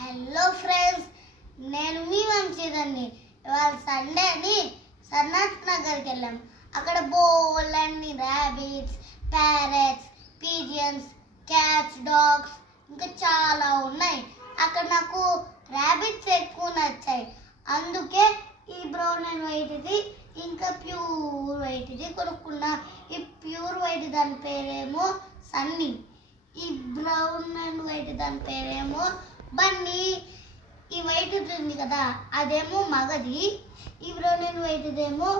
Hello friends, నేను మీ వంశీధర్ని. ఇవాళ Sunday అని సనత్ నగర్కి వెళ్ళాం. అక్కడ బోలెడన్ని rabbits, parrots, pigeons, cats, dogs ఇంకా చాలా ఉన్నాయి. అక్కడ నాకు ర్యాబిట్స్ ఎక్కువ నచ్చాయి. అందుకే ఈ బ్రౌన్ అండ్ వైట్ది ఇంకా ప్యూర్ వైట్ది కొనుక్కున్నా. ఈ ప్యూర్ వైట్ దాని పేరేమో సన్నీ, ఈ బ్రౌన్ అండ్ వైట్ దాని పేరేమో బన్నీ. ఈ వైట్ ఉంది కదా అదేమో మగది, ఈ బ్రౌన్ అండ్ వైట్దేమో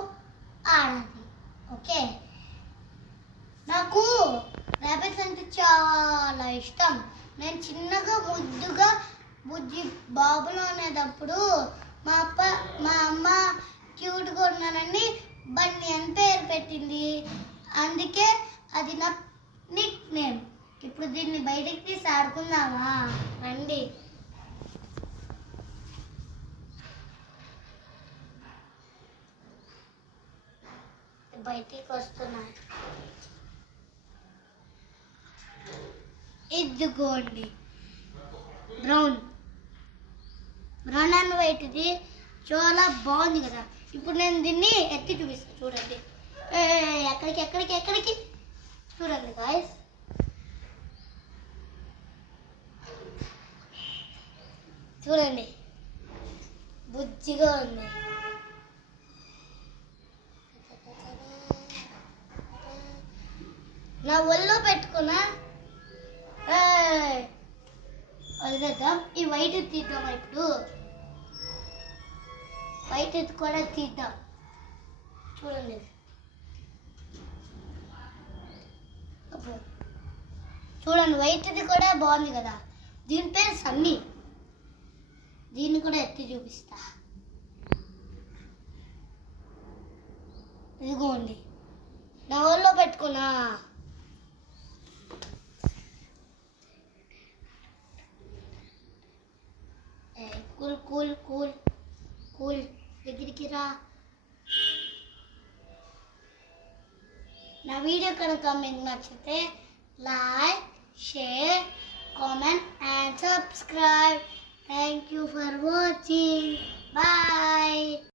ఆడది. ఓకే, నాకు ర్యాబిట్స్ అంటే చాలా ఇష్టం. నేను చిన్నగా ముద్దుగా బుజ్జి బాబులో అనేటప్పుడు మా అమ్మ క్యూట్గా ఉన్నానని బన్నీ అని పేరు పెట్టింది. అందుకే అది నా నిక్ నేమ్. ఇప్పుడు దీన్ని బయటికి తీసి ఆడుకుందామా? రండి. బయటికి వస్తున్నా. ఇదిగోండి బ్రౌన్ అండ్ వైట్ది చాలా బాగుంది కదా. ఇప్పుడు నేను దీన్ని ఎత్తి చూపిస్తాను, చూడండి. ఎక్కడికి ఎక్కడికి ఎక్కడికి చూడండి గాయ్స్. చూడండి, బుజ్జిగా ఉంది. నా ఒళ్ళో పెట్టుకున్నా. వదిలేద్దాం. ఈ వైట్ తీద్దాం. ఇప్పుడు వైట్ కూడా తీద్దాం. చూడండి, చూడండి వైట్ది కూడా బాగుంది కదా. దీని పేరు సన్నీ. దీన్ని కూడా ఎత్తి చూపిస్తా. ఇదిగోండి, నా ఒళ్ళో పెట్టుకున్నా. కూల్ కూల్ కూల్ కూల్ దగ్గరికి రా. నా వీడియో కనుక మీకు నచ్చితే like, share, comment and subscribe. Thank you for watching. Bye.